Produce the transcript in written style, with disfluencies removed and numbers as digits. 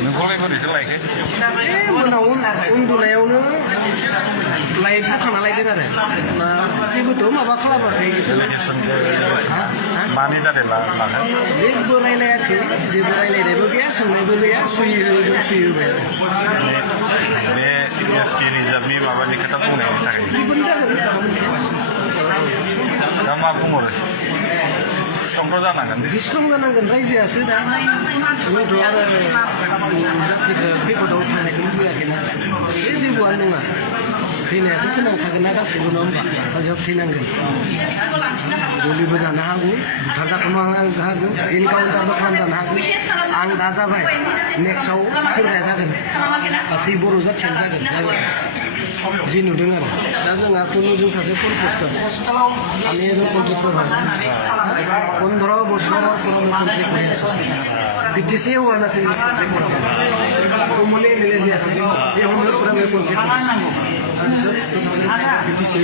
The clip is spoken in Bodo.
नोंखौलाय बोरैथो लायखो? उनाव उन्दुनायावनो लायखाना लायदों आरो जेबोथ' माबा खालामाखै मानि दारै लाखो? जेबो रायलायाखै, जेबो रायलायनायबो गैया, सोंनायबो गैया, सुइ होबाय। बे एसटि रिजार्भनि माबानि खोथा बुंनायनि थाखाय बेफोरनो जागोन माबा मोनसे दा मा बुंहरो? स्ट्रंथ' जानांगोन, स्ट्रं जानांगोन रायजोआसो दा जोंथ' आरो खैफोदाव थांनायखौ लुबैयाखैना बे जेबोआनो नङा थैनायाथ' थैनांखागोन ना गासैबो नङा होमबा सानसेयाव थैनांगोन गलिबो जानो हागौ बुथारजाखौनो हागौ एनकाउन्टारबो खालामजानो हागौ आं दा जाबाय नेक्स्टआव सोरबाया जागोन गासै बर' जाथियानो जागोन जि नुदों आरो दा जोंहा खुनु सासे कन्ट्रेक्टर আমি এজন কন্ট্রাক্টর হয় 15 বছর কোনো কন্ট্রাক্ট করে আসছে বিটিসি হোৱা নাছিল কমলে মিলে যে আছে এই হমলে পুরা কন্ট্রাক্ট বিটিসি